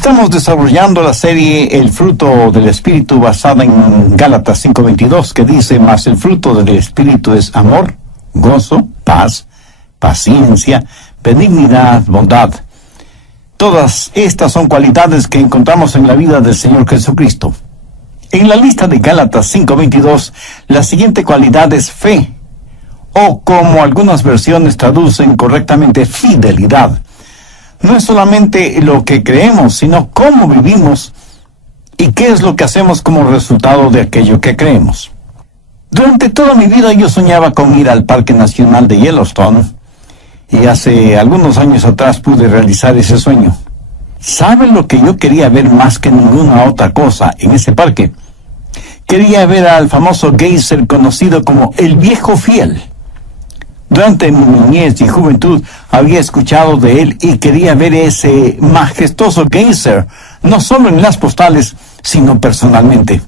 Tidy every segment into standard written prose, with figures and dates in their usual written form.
Estamos desarrollando la serie El fruto del Espíritu basada en Gálatas 5:22, que dice: mas el fruto del Espíritu es amor, gozo, paz, paciencia, benignidad, bondad. Todas estas son cualidades que encontramos en la vida del Señor Jesucristo. En la lista de Gálatas 5:22, la siguiente cualidad es fe, o como algunas versiones traducen correctamente, fidelidad. No es solamente lo que creemos, sino cómo vivimos y qué es lo que hacemos como resultado de aquello que creemos. Durante toda mi vida yo soñaba con ir al Parque Nacional de Yellowstone, y hace algunos años atrás pude realizar ese sueño. ¿Saben lo que yo quería ver más que ninguna otra cosa en ese parque? Quería ver al famoso geyser conocido como el Viejo Fiel. Durante mi niñez y juventud había escuchado de él y quería ver ese majestuoso geyser, no solo en las postales, sino personalmente.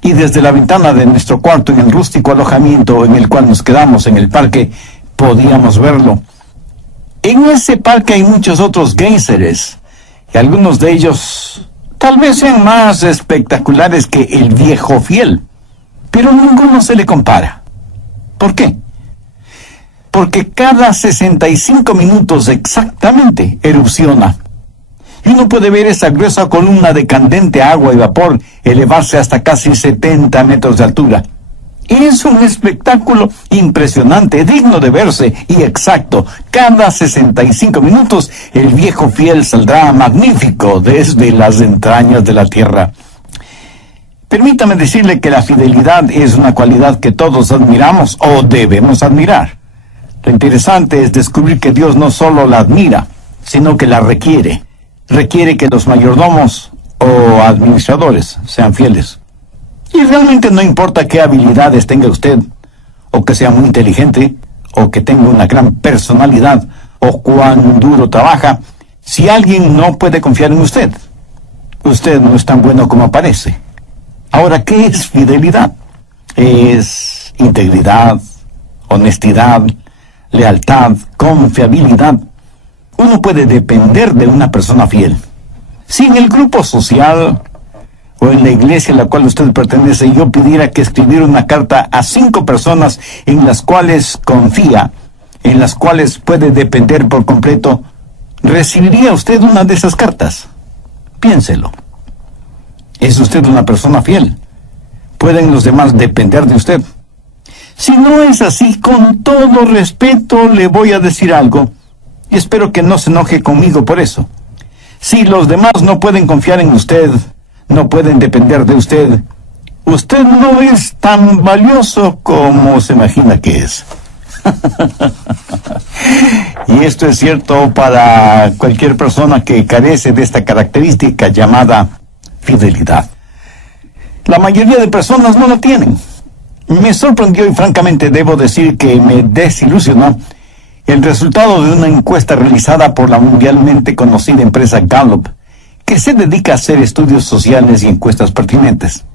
Y desde la ventana de nuestro cuarto en el rústico alojamiento en el cual nos quedamos en el parque, podíamos verlo. En ese parque hay muchos otros geyseres, y algunos de ellos tal vez sean más espectaculares que el Viejo Fiel, pero ninguno se le compara. ¿Por qué? Porque cada 65 minutos exactamente erupciona. Y uno puede ver esa gruesa columna de candente agua y vapor elevarse hasta casi 70 metros de altura. Es un espectáculo impresionante, digno de verse y exacto. Cada 65 minutos el Viejo Fiel saldrá magnífico desde las entrañas de la tierra. Permítame decirle que la fidelidad es una cualidad que todos admiramos o debemos admirar. Lo interesante es descubrir que Dios no solo la admira, sino que la requiere. Requiere que los mayordomos o administradores sean fieles. Y realmente no importa qué habilidades tenga usted, o que sea muy inteligente, o que tenga una gran personalidad, o cuán duro trabaja, si alguien no puede confiar en usted, usted no es tan bueno como parece. Ahora, ¿qué es fidelidad? Es integridad, honestidad, lealtad, confiabilidad. Uno puede depender de una persona fiel. Si en el grupo social o en la iglesia a la cual usted pertenece yo pidiera que escribiera una carta a 5 personas en las cuales confía, en las cuales puede depender por completo, ¿recibiría usted una de esas cartas? Piénselo. ¿Es usted una persona fiel? ¿Pueden los demás depender de usted? Si no es así, con todo respeto le voy a decir algo, y espero que no se enoje conmigo por eso. Si los demás no pueden confiar en usted, no pueden depender de usted, usted no es tan valioso como se imagina que es. Y esto es cierto para cualquier persona que carece de esta característica llamada fidelidad. La mayoría de personas no la tienen. Me sorprendió y francamente debo decir que me desilusionó el resultado de una encuesta realizada por la mundialmente conocida empresa Gallup, que se dedica a hacer estudios sociales y encuestas pertinentes.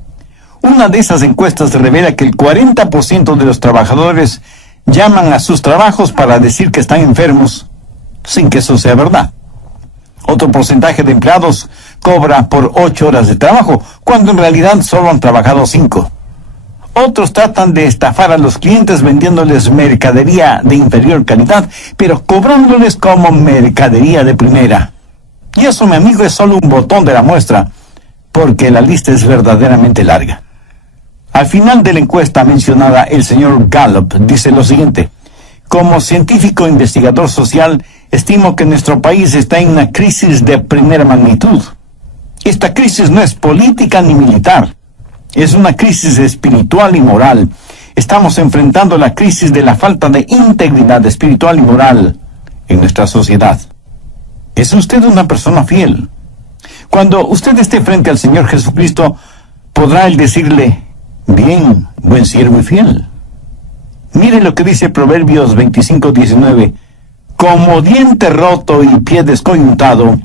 Una de esas encuestas revela que el 40% de los trabajadores llaman a sus trabajos para decir que están enfermos, sin que eso sea verdad. Otro porcentaje de empleados cobra por 8 horas de trabajo, cuando en realidad solo han trabajado 5. Otros tratan de estafar a los clientes vendiéndoles mercadería de inferior calidad, pero cobrándoles como mercadería de primera. Y eso, mi amigo, es solo un botón de la muestra, porque la lista es verdaderamente larga. Al final de la encuesta mencionada, el señor Gallup dice lo siguiente: como científico investigador social, estimo que nuestro país está en una crisis de primera magnitud. Esta crisis no es política ni militar. Es una crisis espiritual y moral. Estamos enfrentando la crisis de la falta de integridad espiritual y moral en nuestra sociedad. ¿Es usted una persona fiel? Cuando usted esté frente al Señor Jesucristo, podrá Él decirle: bien, buen siervo y fiel. Mire lo que dice Proverbios 25:19. Como diente roto y pie descoyuntado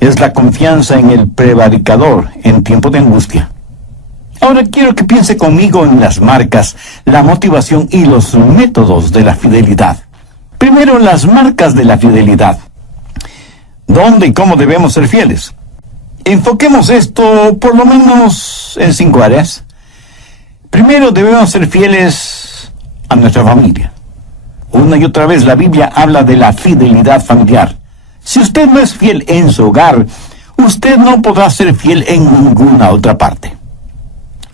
es la confianza en el prevaricador en tiempo de angustia. Ahora quiero que piense conmigo en las marcas, la motivación y los métodos de la fidelidad. Primero, las marcas de la fidelidad. ¿Dónde y cómo debemos ser fieles? Enfoquemos esto por lo menos en 5 áreas. Primero, debemos ser fieles a nuestra familia. Una y otra vez la Biblia habla de la fidelidad familiar. Si usted no es fiel en su hogar, usted no podrá ser fiel en ninguna otra parte.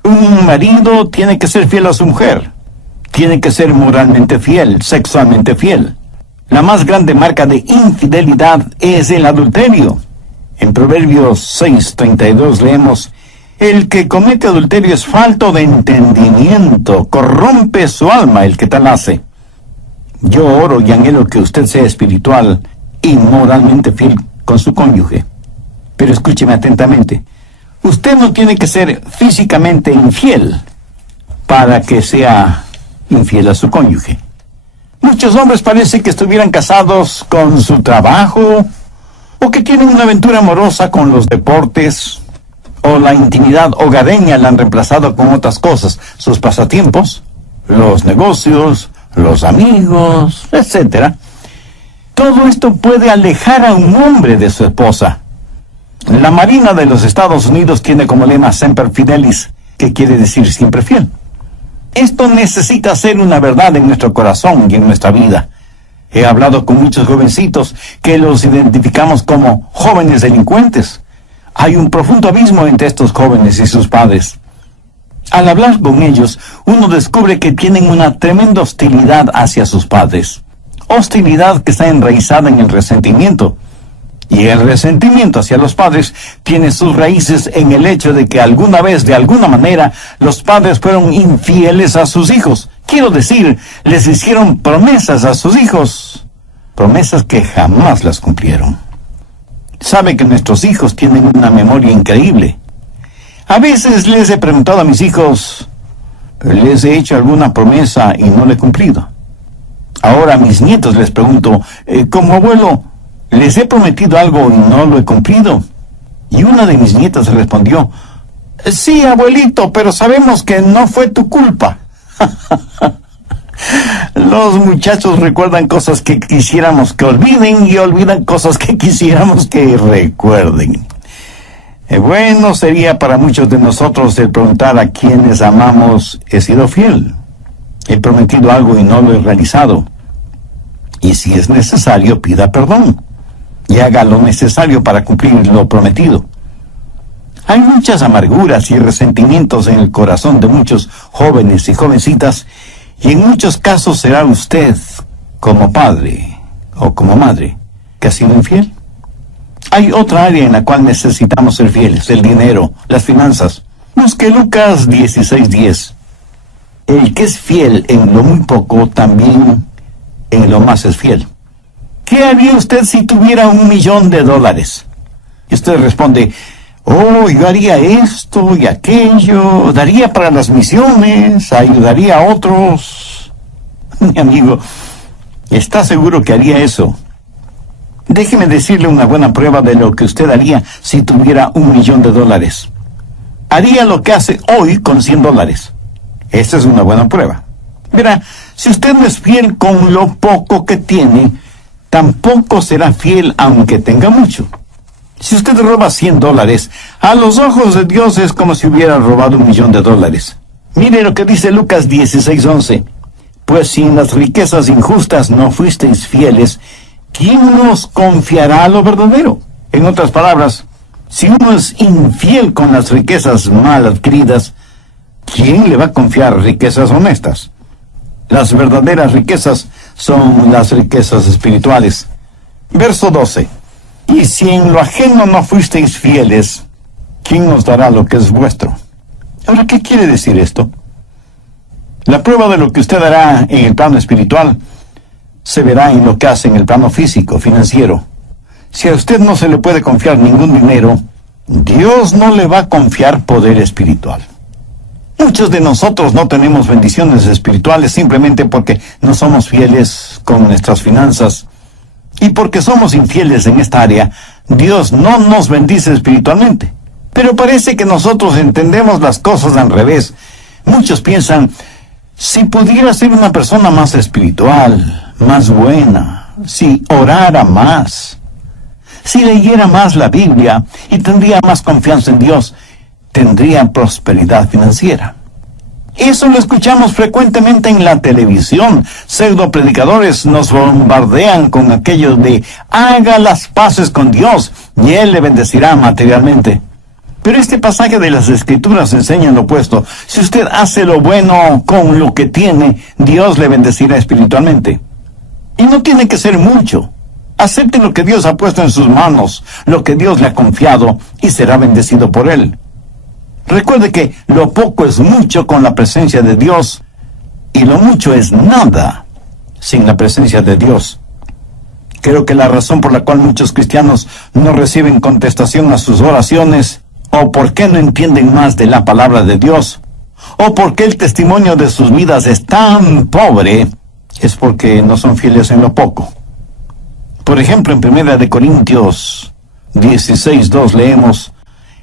Un marido tiene que ser fiel a su mujer. Tiene que ser moralmente fiel, sexualmente fiel. La más grande marca de infidelidad es el adulterio. En Proverbios 6:32 leemos: el que comete adulterio es falto de entendimiento, corrompe su alma el que tal hace. Yo oro y anhelo que usted sea espiritual y moralmente fiel con su cónyuge. Pero escúcheme atentamente. Usted no tiene que ser físicamente infiel para que sea infiel a su cónyuge. Muchos hombres parece que estuvieran casados con su trabajo, o que tienen una aventura amorosa con los deportes, o la intimidad hogareña la han reemplazado con otras cosas, sus pasatiempos, los negocios, los amigos, etc. Todo esto puede alejar a un hombre de su esposa. La Marina de los Estados Unidos tiene como lema Semper Fidelis, que quiere decir siempre fiel. Esto necesita ser una verdad en nuestro corazón y en nuestra vida. He hablado con muchos jovencitos que los identificamos como jóvenes delincuentes. Hay un profundo abismo entre estos jóvenes y sus padres. Al hablar con ellos, uno descubre que tienen una tremenda hostilidad hacia sus padres. Hostilidad que está enraizada en el resentimiento. Y el resentimiento hacia los padres tiene sus raíces en el hecho de que alguna vez, de alguna manera, los padres fueron infieles a sus hijos. Quiero decir, les hicieron promesas a sus hijos, promesas que jamás las cumplieron. Sabe que nuestros hijos tienen una memoria increíble. A veces les he preguntado a mis hijos, les he hecho alguna promesa y no la he cumplido. Ahora a mis nietos les pregunto, como abuelo, les he prometido algo y no lo he cumplido. Y una de mis nietas respondió, sí, abuelito, pero sabemos que no fue tu culpa. Los muchachos recuerdan cosas que quisiéramos que olviden y olvidan cosas que quisiéramos que recuerden. Bueno, sería para muchos de nosotros el preguntar a quienes amamos, ¿he sido fiel? He prometido algo y no lo he realizado. Y si es necesario, pida perdón y haga lo necesario para cumplir lo prometido. Hay muchas amarguras y resentimientos en el corazón de muchos jóvenes y jovencitas, y en muchos casos será usted, como padre o como madre, que ha sido infiel. Hay otra área en la cual necesitamos ser fieles: el dinero, las finanzas. Busque Lucas 16:10. El que es fiel en lo muy poco, también en lo más es fiel. ¿Qué haría usted si tuviera $1,000,000? Y usted responde, oh, yo haría esto y aquello, daría para las misiones, ayudaría a otros. Mi amigo, ¿está seguro que haría eso? Déjeme decirle una buena prueba de lo que usted haría si tuviera $1,000,000. Haría lo que hace hoy con $100. Esa es una buena prueba. Verá, si usted no es fiel con lo poco que tiene, tampoco será fiel aunque tenga mucho. Si usted roba $100, a los ojos de Dios es como si hubiera robado $1,000,000. Mire lo que dice Lucas 16:11. Pues si en las riquezas injustas no fuisteis fieles, ¿quién nos confiará lo verdadero? En otras palabras, si uno es infiel con las riquezas mal adquiridas, ¿quién le va a confiar riquezas honestas? Las verdaderas riquezas son las riquezas espirituales. Verso 12. Y si en lo ajeno no fuisteis fieles, ¿quién nos dará lo que es vuestro? Ahora, ¿qué quiere decir esto? La prueba de lo que usted hará en el plano espiritual se verá en lo que hace en el plano físico, financiero. Si a usted no se le puede confiar ningún dinero, Dios no le va a confiar poder espiritual. Muchos de nosotros no tenemos bendiciones espirituales simplemente porque no somos fieles con nuestras finanzas. Y porque somos infieles en esta área, Dios no nos bendice espiritualmente. Pero parece que nosotros entendemos las cosas al revés. Muchos piensan, si pudiera ser una persona más espiritual, más buena, si orara más, si leyera más la Biblia y tendría más confianza en Dios, tendría prosperidad financiera. Eso lo escuchamos frecuentemente en la televisión. Pseudo predicadores nos bombardean con aquello de haga las paces con Dios y Él le bendecirá materialmente. Pero este pasaje de las Escrituras enseña lo opuesto. Si usted hace lo bueno con lo que tiene, Dios le bendecirá espiritualmente. Y no tiene que ser mucho. Acepte lo que Dios ha puesto en sus manos, lo que Dios le ha confiado, y será bendecido por Él. Recuerde que lo poco es mucho con la presencia de Dios, y lo mucho es nada sin la presencia de Dios. Creo que la razón por la cual muchos cristianos no reciben contestación a sus oraciones, o por qué no entienden más de la palabra de Dios, o por qué el testimonio de sus vidas es tan pobre, es porque no son fieles en lo poco. Por ejemplo, en 1 Corintios 16:2 leemos: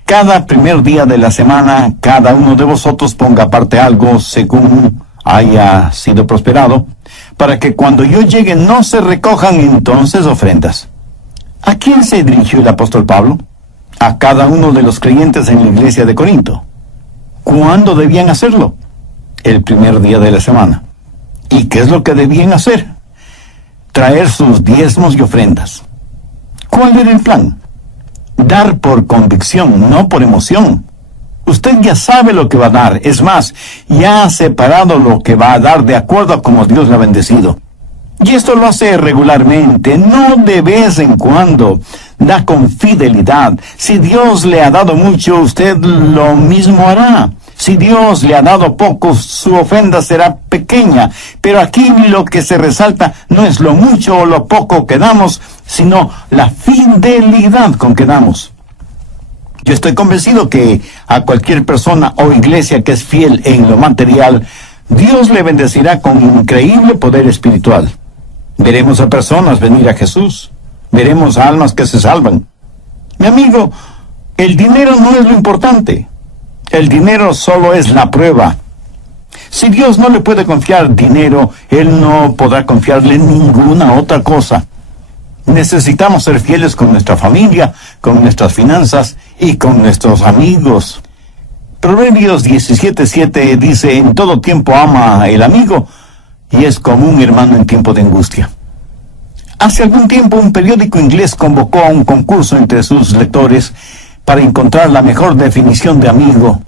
cada primer día de la semana, cada uno de vosotros ponga aparte algo según haya sido prosperado, para que cuando yo llegue no se recojan entonces ofrendas. ¿A quién se dirigió el apóstol Pablo? A cada uno de los creyentes en la iglesia de Corinto. ¿Cuándo debían hacerlo? El primer día de la semana. ¿Y qué es lo que debían hacer? Traer sus diezmos y ofrendas. ¿Cuál era el plan? Dar por convicción, no por emoción. Usted ya sabe lo que va a dar. Es más, ya ha separado lo que va a dar de acuerdo a como Dios le ha bendecido. Y esto lo hace regularmente, no de vez en cuando. Da con fidelidad. Si Dios le ha dado mucho, usted lo mismo hará. Si Dios le ha dado poco, su ofrenda será pequeña. Pero aquí lo que se resalta no es lo mucho o lo poco que damos, sino la fidelidad con que damos. Yo estoy convencido que a cualquier persona o iglesia que es fiel en lo material, Dios le bendecirá con increíble poder espiritual. Veremos a personas venir a Jesús. Veremos a almas que se salvan. Mi amigo, el dinero no es lo importante. El dinero solo es la prueba. Si Dios no le puede confiar dinero, Él no podrá confiarle ninguna otra cosa. Necesitamos ser fieles con nuestra familia, con nuestras finanzas y con nuestros amigos. Proverbios 17:7 dice: en todo tiempo ama el amigo, y es como un hermano en tiempo de angustia. Hace algún tiempo un periódico inglés convocó a un concurso entre sus lectores para encontrar la mejor definición de amigo.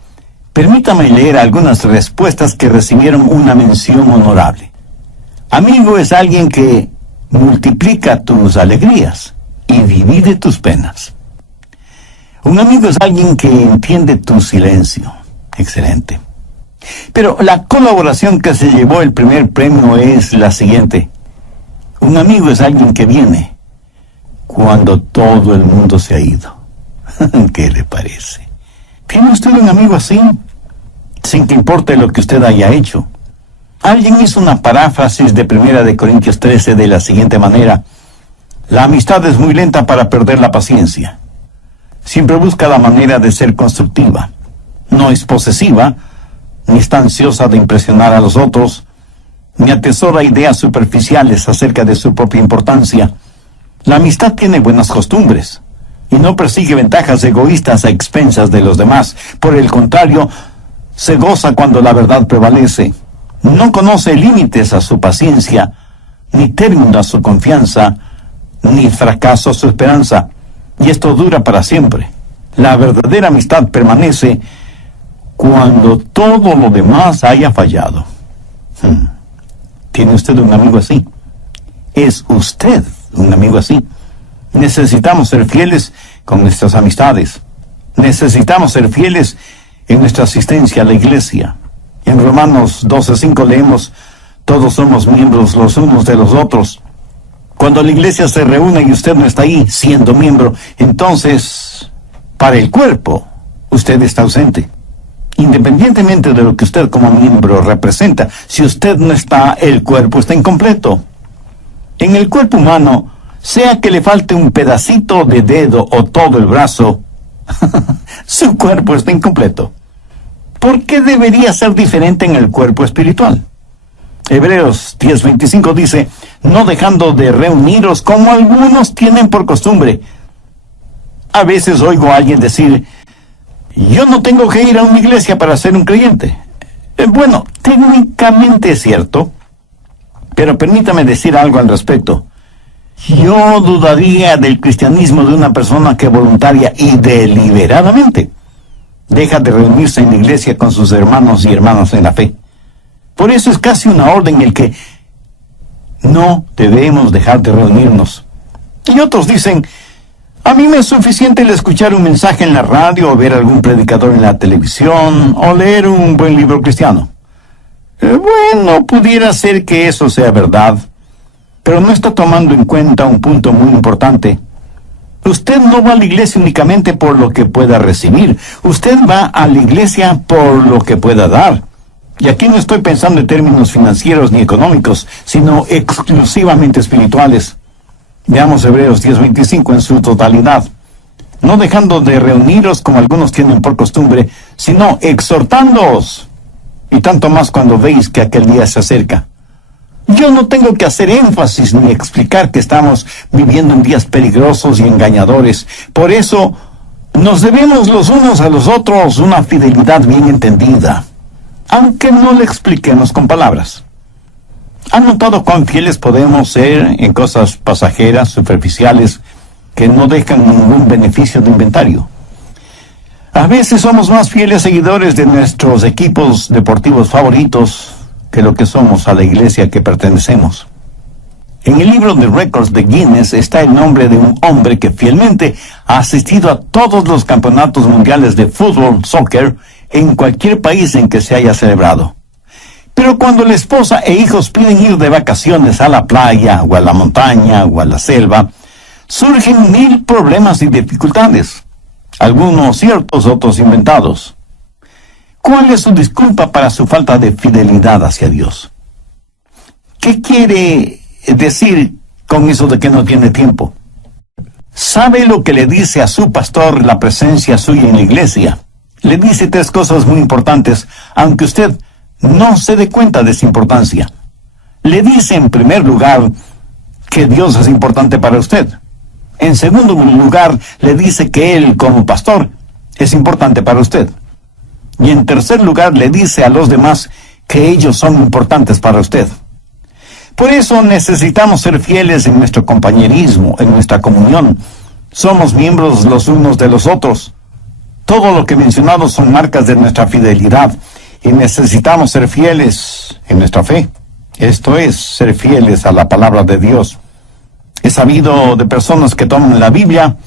Permítame leer algunas respuestas que recibieron una mención honorable. Amigo es alguien que multiplica tus alegrías y divide tus penas. Un amigo es alguien que entiende tu silencio. Excelente. Pero la colaboración que se llevó el primer premio es la siguiente. Un amigo es alguien que viene cuando todo el mundo se ha ido. ¿Qué le parece? ¿Tiene usted un amigo así? Sin que importe lo que usted haya hecho. Alguien hizo una paráfrasis de 1 Corintios 13 de la siguiente manera: la amistad es muy lenta para perder la paciencia. Siempre busca la manera de ser constructiva. No es posesiva, ni está ansiosa de impresionar a los otros, ni atesora ideas superficiales acerca de su propia importancia. La amistad tiene buenas costumbres y no persigue ventajas egoístas a expensas de los demás. Por el contrario, se goza cuando la verdad prevalece. No conoce límites a su paciencia, ni término a su confianza, ni fracaso a su esperanza. Y esto dura para siempre. La verdadera amistad permanece cuando todo lo demás haya fallado. ¿Tiene usted un amigo así? ¿Es usted un amigo así? Necesitamos ser fieles con nuestras amistades. Necesitamos ser fieles en nuestra asistencia a la iglesia. En Romanos 12:5 leemos: todos somos miembros los unos de los otros. Cuando la iglesia se reúne y usted no está ahí siendo miembro, entonces, para el cuerpo, usted está ausente. Independientemente de lo que usted como miembro representa, si usted no está, el cuerpo está incompleto. En el cuerpo humano, sea que le falte un pedacito de dedo o todo el brazo, su cuerpo está incompleto. ¿Por qué debería ser diferente en el cuerpo espiritual? Hebreos 10:25 dice: no dejando de reuniros como algunos tienen por costumbre, A veces oigo a alguien decir, yo no tengo que ir a una iglesia para ser un creyente. Bueno, técnicamente es cierto, pero permítame decir algo al respecto. Yo dudaría del cristianismo de una persona que voluntaria y deliberadamente deja de reunirse en la iglesia con sus hermanos y hermanas en la fe. Por eso es casi una orden el que no debemos dejar de reunirnos. Y otros dicen, a mí me es suficiente el escuchar un mensaje en la radio, o ver algún predicador en la televisión, o leer un buen libro cristiano. Bueno, pudiera ser que eso sea verdad, pero no está tomando en cuenta un punto muy importante. Usted no va a la iglesia únicamente por lo que pueda recibir. Usted va a la iglesia por lo que pueda dar. Y aquí no estoy pensando en términos financieros ni económicos, sino exclusivamente espirituales. Veamos Hebreos 10:25 en su totalidad. No dejando de reuniros como algunos tienen por costumbre, sino exhortándoos. Y tanto más cuando veis que aquel día se acerca. Yo no tengo que hacer énfasis ni explicar que estamos viviendo en días peligrosos y engañadores. Por eso nos debemos los unos a los otros una fidelidad bien entendida, aunque no le expliquemos con palabras. ¿Han notado cuán fieles podemos ser en cosas pasajeras, superficiales, que no dejan ningún beneficio de inventario? A veces somos más fieles seguidores de nuestros equipos deportivos favoritos que lo que somos a la iglesia que pertenecemos. En el libro de récords de Guinness está el nombre de un hombre que fielmente ha asistido a todos los campeonatos mundiales de fútbol, soccer, en cualquier país en que se haya celebrado. Pero cuando la esposa e hijos piden ir de vacaciones a la playa, o a la montaña, o a la selva, surgen 1000 problemas y dificultades. Algunos ciertos, otros inventados. ¿Cuál es su disculpa para su falta de fidelidad hacia Dios? ¿Qué quiere decir con eso de que no tiene tiempo? ¿Sabe lo que le dice a su pastor la presencia suya en la iglesia? Le dice 3 cosas muy importantes, aunque usted no se dé cuenta de su importancia. Le dice en primer lugar que Dios es importante para usted. En segundo lugar, le dice que Él, como pastor, es importante para usted. Y en tercer lugar, le dice a los demás que ellos son importantes para usted. Por eso necesitamos ser fieles en nuestro compañerismo, en nuestra comunión. Somos miembros los unos de los otros. Todo lo que he mencionado son marcas de nuestra fidelidad. Y necesitamos ser fieles en nuestra fe. Esto es, ser fieles a la palabra de Dios. He sabido de personas que toman la Biblia,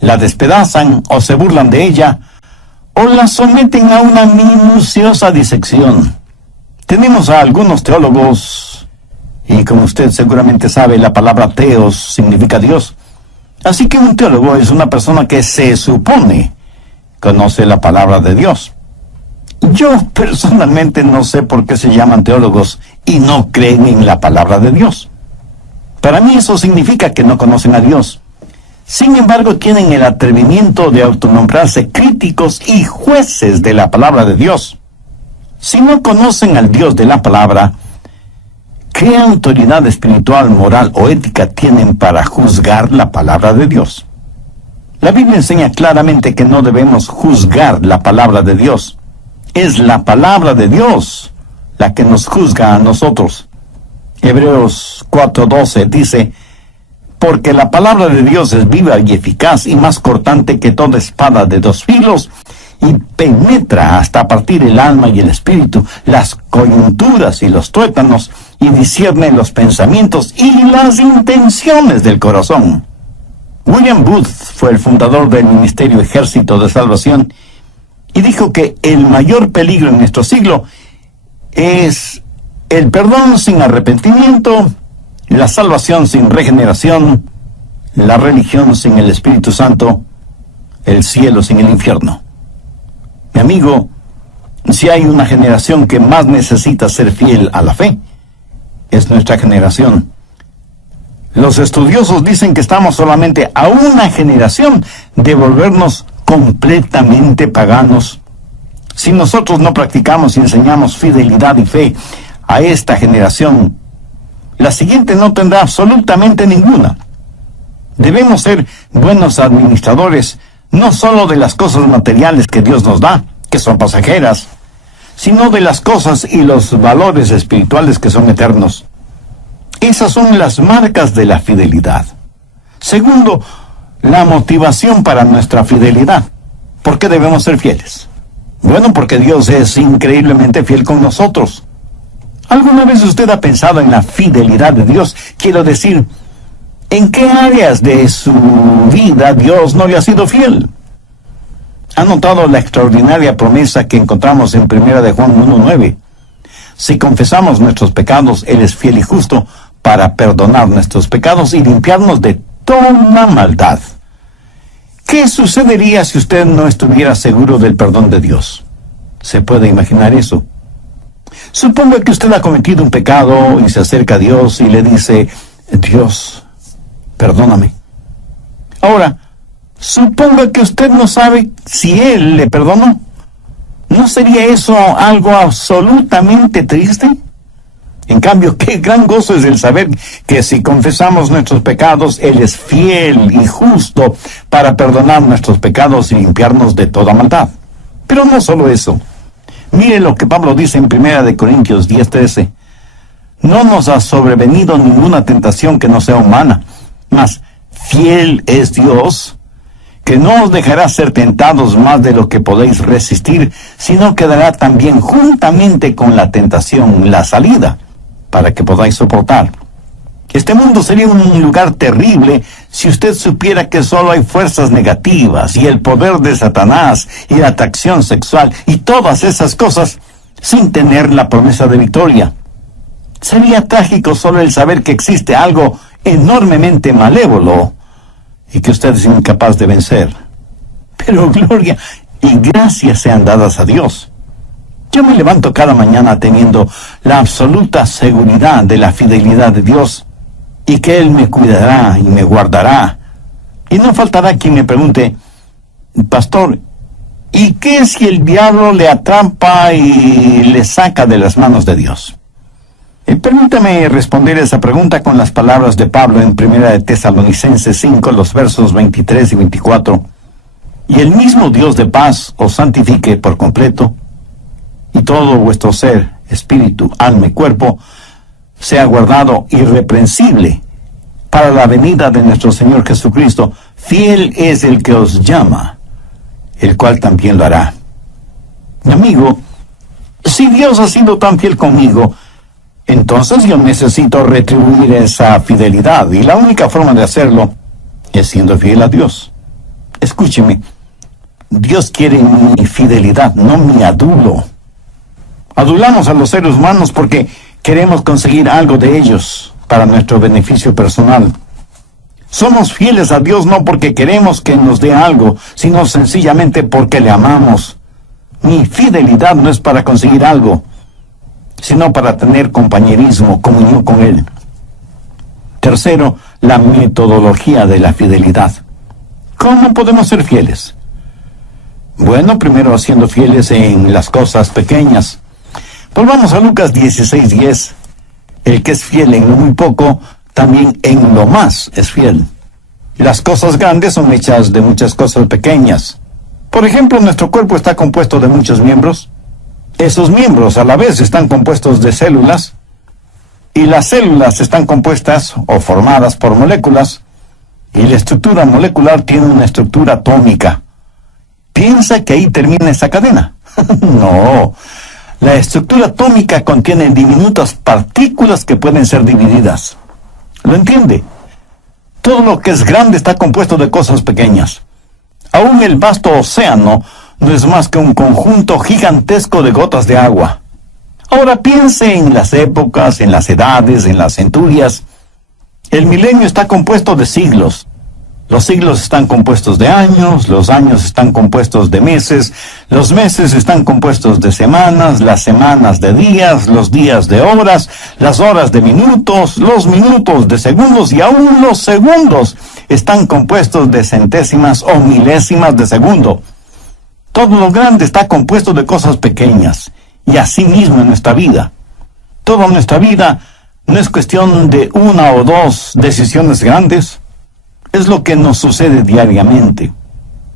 la despedazan o se burlan de ella, o la someten a una minuciosa disección. Tenemos a algunos teólogos, y como usted seguramente sabe, la palabra teos significa Dios. Así que un teólogo es una persona que se supone conoce la palabra de Dios. Yo personalmente no sé por qué se llaman teólogos y no creen en la palabra de Dios. Para mí eso significa que no conocen a Dios. Sin embargo, tienen el atrevimiento de autonombrarse críticos y jueces de la palabra de Dios. Si no conocen al Dios de la palabra, ¿qué autoridad espiritual, moral o ética tienen para juzgar la palabra de Dios? La Biblia enseña claramente que no debemos juzgar la palabra de Dios. Es la palabra de Dios la que nos juzga a nosotros. Hebreos 4:12 dice, porque la palabra de Dios es viva y eficaz y más cortante que toda espada de 2 filos y penetra hasta partir el alma y el espíritu, las coyunturas y los tuétanos, y discierne los pensamientos y las intenciones del corazón. William Booth fue el fundador del Ministerio Ejército de Salvación y dijo que el mayor peligro en nuestro siglo es el perdón sin arrepentimiento, la salvación sin regeneración, la religión sin el Espíritu Santo, el cielo sin el infierno. Mi amigo, si hay una generación que más necesita ser fiel a la fe, es nuestra generación. Los estudiosos dicen que estamos solamente a una generación de volvernos completamente paganos. Si nosotros no practicamos y enseñamos fidelidad y fe a esta generación, la siguiente no tendrá absolutamente ninguna. Debemos ser buenos administradores No solo de las cosas materiales que Dios nos da, que son pasajeras, sino de las cosas y los valores espirituales que son eternos. Esas son las marcas de la fidelidad. Segundo, la motivación para nuestra fidelidad. ¿Por qué debemos ser fieles? Bueno, porque Dios es increíblemente fiel con nosotros. ¿Alguna vez usted ha pensado en la fidelidad de Dios? Quiero decir, ¿en qué áreas de su vida Dios no le ha sido fiel? ¿Ha notado la extraordinaria promesa que encontramos en 1 de Juan 1:9? Si confesamos nuestros pecados, Él es fiel y justo para perdonar nuestros pecados y limpiarnos de toda maldad. ¿Qué sucedería si usted no estuviera seguro del perdón de Dios? ¿Se puede imaginar eso? Suponga que usted ha cometido un pecado y se acerca a Dios y le dice, Dios, perdóname. Ahora, suponga que usted no sabe si Él le perdonó. ¿No sería eso algo absolutamente triste? En cambio, qué gran gozo es el saber que si confesamos nuestros pecados, Él es fiel y justo para perdonar nuestros pecados y limpiarnos de toda maldad. Pero no solo eso. Mire lo que Pablo dice en 1 Corintios 10:13. No nos ha sobrevenido ninguna tentación que no sea humana, mas fiel es Dios, que no os dejará ser tentados más de lo que podéis resistir, sino que dará también juntamente con la tentación la salida, para que podáis soportar. Este mundo sería un lugar terrible si usted supiera que solo hay fuerzas negativas y el poder de Satanás y la atracción sexual y todas esas cosas sin tener la promesa de victoria. Sería trágico solo el saber que existe algo enormemente malévolo y que usted es incapaz de vencer. Pero gloria y gracias sean dadas a Dios. Yo me levanto cada mañana teniendo la absoluta seguridad de la fidelidad de Dios y que Él me cuidará y me guardará. Y no faltará quien me pregunte, pastor, ¿y qué si el diablo le atrapa y le saca de las manos de Dios? Permítame responder esa pregunta con las palabras de Pablo en 1 de Tesalonicenses 5, los versos 23 y 24. Y el mismo Dios de paz os santifique por completo, y todo vuestro ser, espíritu, alma y cuerpo, sea guardado irreprensible para la venida de nuestro Señor Jesucristo. Fiel es el que os llama, el cual también lo hará. Mi amigo, si Dios ha sido tan fiel conmigo, entonces yo necesito retribuir esa fidelidad, y la única forma de hacerlo es siendo fiel a Dios. Escúcheme, Dios quiere mi fidelidad, no mi adulo. Adulamos a los seres humanos porque queremos conseguir algo de ellos para nuestro beneficio personal. Somos fieles a Dios no porque queremos que nos dé algo, sino sencillamente porque le amamos. Mi fidelidad no es para conseguir algo, sino para tener compañerismo, comunión con Él. Tercero, la metodología de la fidelidad. ¿Cómo podemos ser fieles? Bueno, primero siendo fieles en las cosas pequeñas. Volvamos a Lucas 16:10. El que es fiel en lo muy poco, también en lo más es fiel. Las cosas grandes son hechas de muchas cosas pequeñas. Por ejemplo, nuestro cuerpo está compuesto de muchos miembros. Esos miembros a la vez están compuestos de células, y las células están compuestas o formadas por moléculas, y la estructura molecular tiene una estructura atómica. ¿Piensa que ahí termina esa cadena? No. La estructura atómica contiene diminutas partículas que pueden ser divididas. ¿Lo entiende? Todo lo que es grande está compuesto de cosas pequeñas. Aún el vasto océano no es más que un conjunto gigantesco de gotas de agua. Ahora piense en las épocas, en las edades, en las centurias. El milenio está compuesto de siglos. Los siglos están compuestos de años, los años están compuestos de meses, los meses están compuestos de semanas, las semanas de días, los días de horas, las horas de minutos, los minutos de segundos, y aún los segundos están compuestos de centésimas o milésimas de segundo. Todo lo grande está compuesto de cosas pequeñas, y así mismo en nuestra vida. Toda nuestra vida no es cuestión de una o dos decisiones grandes. Es lo que nos sucede diariamente.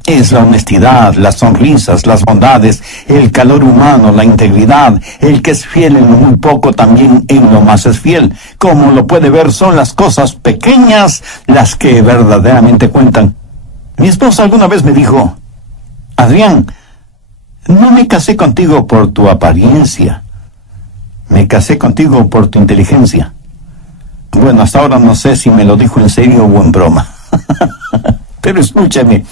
Es la honestidad, las sonrisas, las bondades, el calor humano, la integridad. El que es fiel en lo muy poco, también en lo más es fiel. Como lo puede ver, son las cosas pequeñas las que verdaderamente cuentan. Mi esposa alguna vez me dijo: Adrián, no me casé contigo por tu apariencia. Me casé contigo por tu inteligencia. Bueno, hasta ahora no sé si me lo dijo en serio o en broma. Pero escúchame.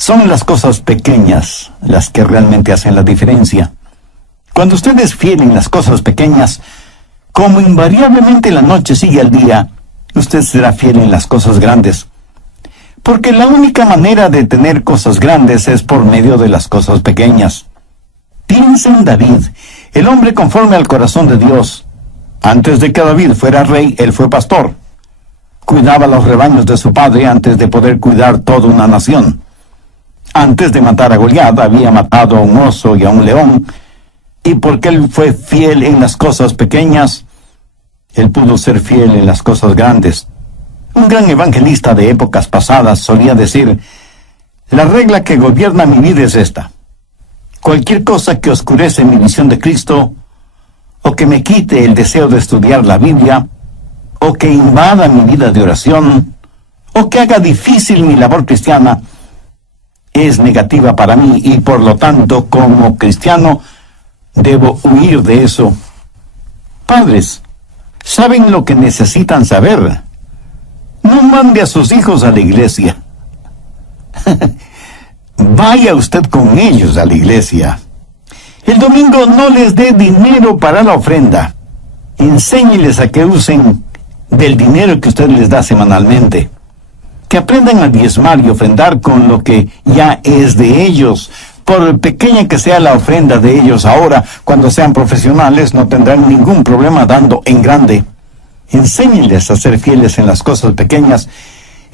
Son las cosas pequeñas las que realmente hacen la diferencia. Cuando usted es fiel en las cosas pequeñas, como invariablemente la noche sigue al día, usted será fiel en las cosas grandes. Porque la única manera de tener cosas grandes es por medio de las cosas pequeñas. Piensa en David, el hombre conforme al corazón de Dios. Antes de que David fuera rey, él fue pastor. Cuidaba los rebaños de su padre antes de poder cuidar toda una nación. Antes de matar a Goliat, había matado a un oso y a un león, y porque él fue fiel en las cosas pequeñas, él pudo ser fiel en las cosas grandes. Un gran evangelista de épocas pasadas solía decir: la regla que gobierna mi vida es esta: cualquier cosa que oscurece mi visión de Cristo, o que me quite el deseo de estudiar la Biblia, o que invada mi vida de oración, o que haga difícil mi labor cristiana, es negativa para mí, y por lo tanto, como cristiano, debo huir de eso. Padres, ¿saben lo que necesitan saber? No mande a sus hijos a la iglesia. Vaya usted con ellos a la iglesia. El domingo no les dé dinero para la ofrenda. Enséñeles a que usen del dinero que usted les da semanalmente. Que aprendan a diezmar y ofrendar con lo que ya es de ellos. Por pequeña que sea la ofrenda de ellos ahora, cuando sean profesionales no tendrán ningún problema dando en grande. Enséñenles a ser fieles en las cosas pequeñas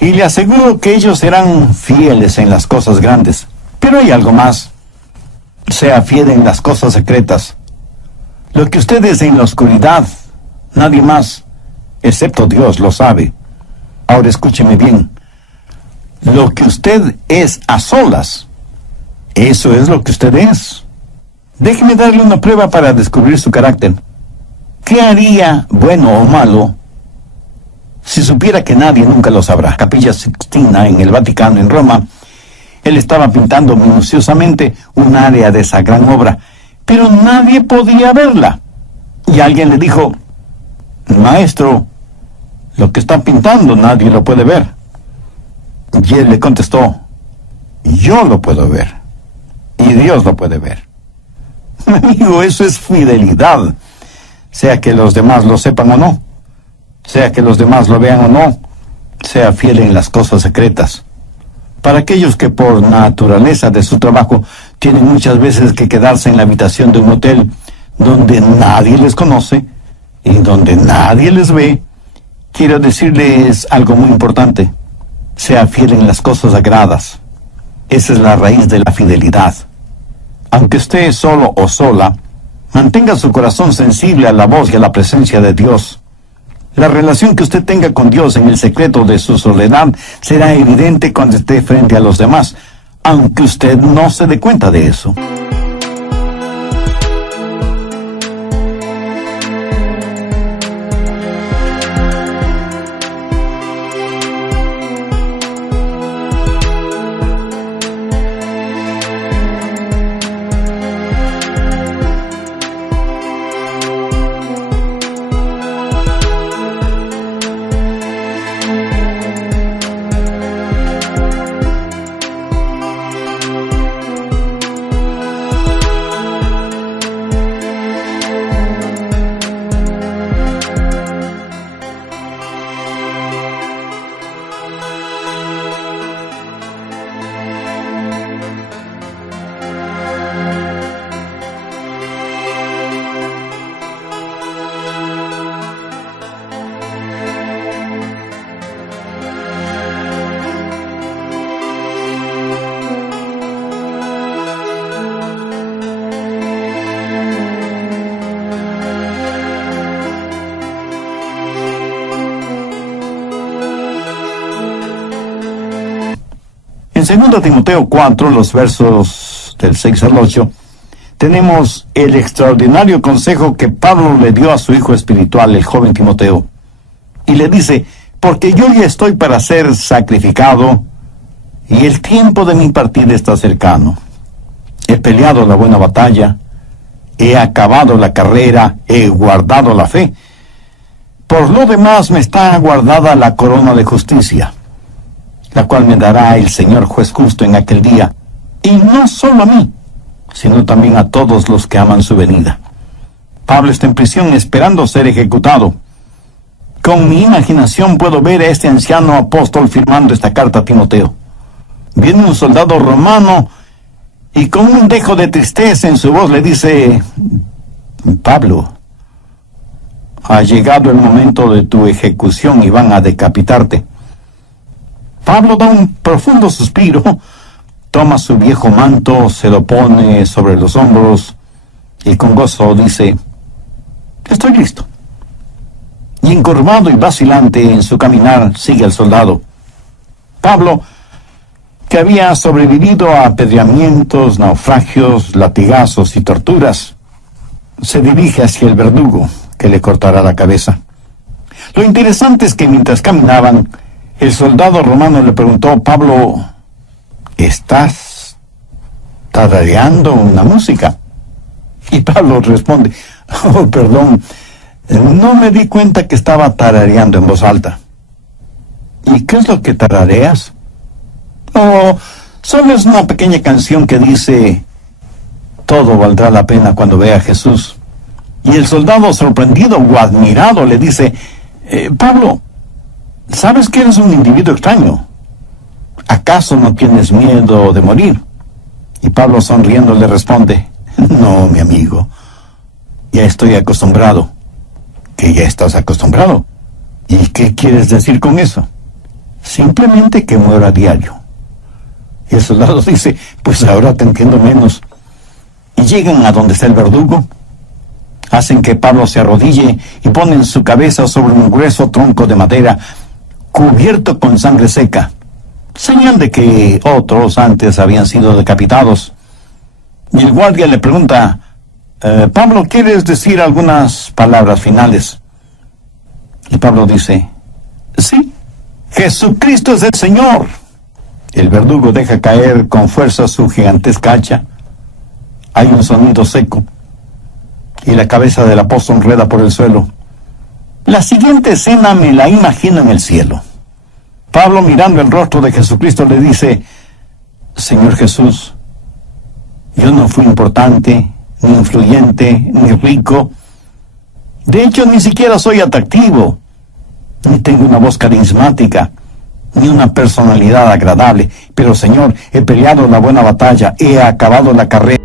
y le aseguro que ellos serán fieles en las cosas grandes. Pero hay algo más. Sea fiel en las cosas secretas. Lo que usted es en la oscuridad, nadie más, excepto Dios, lo sabe. Ahora escúcheme bien. Lo que usted es a solas, eso es lo que usted es. Déjeme darle una prueba para descubrir su carácter. ¿Qué haría, bueno o malo, si supiera que nadie nunca lo sabrá? Capilla Sixtina en el Vaticano, en Roma, él estaba pintando minuciosamente un área de esa gran obra, pero nadie podía verla. Y alguien le dijo: maestro, lo que está pintando nadie lo puede ver. Y él le contestó: yo lo puedo ver, y Dios lo puede ver. Amigo, eso es fidelidad. Sea que los demás lo sepan o no, sea que los demás lo vean o no, sea fiel en las cosas secretas. Para aquellos que por naturaleza de su trabajo tienen muchas veces que quedarse en la habitación de un hotel donde nadie les conoce y donde nadie les ve, quiero decirles algo muy importante: sea fiel en las cosas sagradas. Esa es la raíz de la fidelidad. Aunque esté solo o sola, mantenga su corazón sensible a la voz y a la presencia de Dios. La relación que usted tenga con Dios en el secreto de su soledad será evidente cuando esté frente a los demás, aunque usted no se dé cuenta de eso. En 2 Timoteo 4, los versos del 6 al 8, tenemos el extraordinario consejo que Pablo le dio a su hijo espiritual, el joven Timoteo. Y le dice: porque yo ya estoy para ser sacrificado, y el tiempo de mi partida está cercano. He peleado la buena batalla, he acabado la carrera, he guardado la fe. Por lo demás me está guardada la corona de justicia, la cual me dará el Señor juez justo en aquel día, y no solo a mí, sino también a todos los que aman su venida. Pablo está en prisión esperando ser ejecutado. Con mi imaginación puedo ver a este anciano apóstol firmando esta carta a Timoteo. Viene un soldado romano y con un dejo de tristeza en su voz le dice: Pablo, ha llegado el momento de tu ejecución y van a decapitarte. Pablo da un profundo suspiro, toma su viejo manto, se lo pone sobre los hombros y con gozo dice: estoy listo. Y encorvado y vacilante en su caminar sigue el soldado. Pablo, que había sobrevivido a apedreamientos, naufragios, latigazos y torturas, se dirige hacia el verdugo, que le cortará la cabeza. Lo interesante es que mientras caminaban, el soldado romano le preguntó: Pablo, ¿estás tarareando una música? Y Pablo responde: oh, perdón, no me di cuenta que estaba tarareando en voz alta. ¿Y qué es lo que tarareas? Oh, solo es una pequeña canción que dice: todo valdrá la pena cuando vea a Jesús. Y el soldado, sorprendido o admirado, le dice: Pablo, ¿sabes que eres un individuo extraño? ¿Acaso no tienes miedo de morir? Y Pablo, sonriendo, le responde: no, mi amigo, ya estoy acostumbrado. ¿Que ya estás acostumbrado? ¿Y qué quieres decir con eso? Simplemente que muero a diario. Y el soldado dice: pues ahora te entiendo menos. Y llegan a donde está el verdugo. Hacen que Pablo se arrodille y ponen su cabeza sobre un grueso tronco de madera cubierto con sangre seca, señal de que otros antes habían sido decapitados. Y el guardia le pregunta: Pablo, ¿quieres decir algunas palabras finales? Y Pablo dice: sí, Jesucristo es el Señor. El verdugo deja caer con fuerza su gigantesca hacha. Hay un sonido seco y la cabeza del apóstol rueda por el suelo. La siguiente escena me la imagino en el cielo. Pablo, mirando el rostro de Jesucristo, le dice: Señor Jesús, yo no fui importante, ni influyente, ni rico. De hecho, ni siquiera soy atractivo, ni tengo una voz carismática, ni una personalidad agradable. Pero, Señor, he peleado la buena batalla, he acabado la carrera.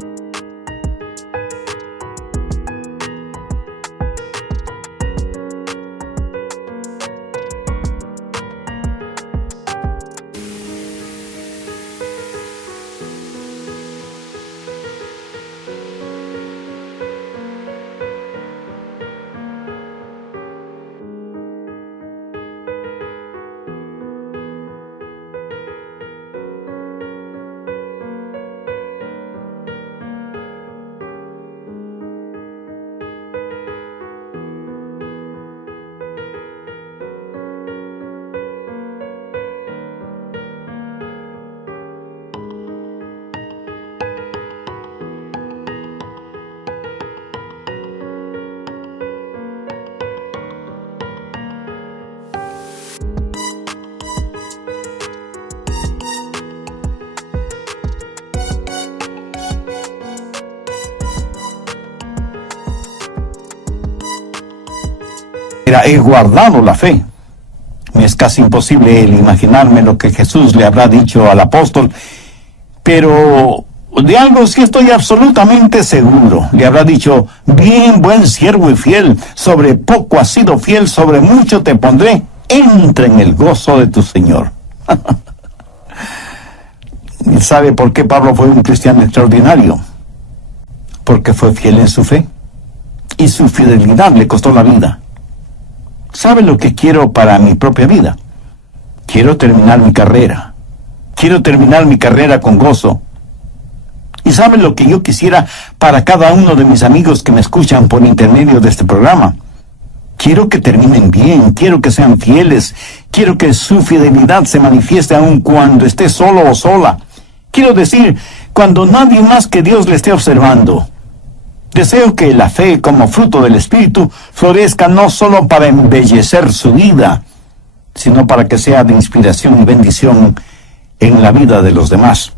He guardado la fe. Me es casi imposible el imaginarme lo que Jesús le habrá dicho al apóstol, pero de algo sí estoy absolutamente seguro. Le habrá dicho: bien, buen siervo y fiel, sobre poco has sido fiel, sobre mucho te pondré, entra en el gozo de tu Señor. ¿Sabe por qué Pablo fue un cristiano extraordinario? Porque fue fiel en su fe, y su fidelidad le costó la vida. ¿Sabe lo que quiero para mi propia vida? Quiero terminar mi carrera. Quiero terminar mi carrera con gozo. ¿Y saben lo que yo quisiera para cada uno de mis amigos que me escuchan por intermedio de este programa? Quiero que terminen bien, quiero que sean fieles, quiero que su fidelidad se manifieste aun cuando esté solo o sola. Quiero decir, cuando nadie más que Dios le esté observando. Deseo que la fe como fruto del Espíritu florezca no solo para embellecer su vida, sino para que sea de inspiración y bendición en la vida de los demás.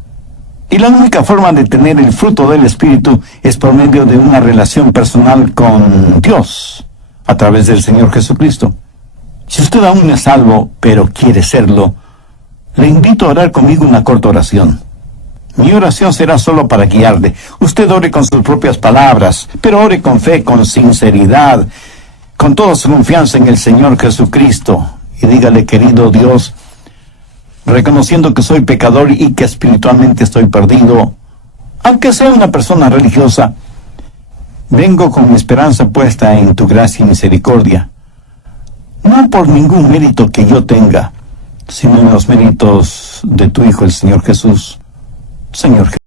Y la única forma de tener el fruto del Espíritu es por medio de una relación personal con Dios, a través del Señor Jesucristo. Si usted aún no es salvo, pero quiere serlo, le invito a orar conmigo una corta oración. Mi oración será solo para guiarle. Usted ore con sus propias palabras, pero ore con fe, con sinceridad, con toda su confianza en el Señor Jesucristo. Y dígale: querido Dios, reconociendo que soy pecador y que espiritualmente estoy perdido, aunque sea una persona religiosa, vengo con mi esperanza puesta en tu gracia y misericordia, no por ningún mérito que yo tenga, sino en los méritos de tu Hijo, el Señor Jesús. Señor Jesús.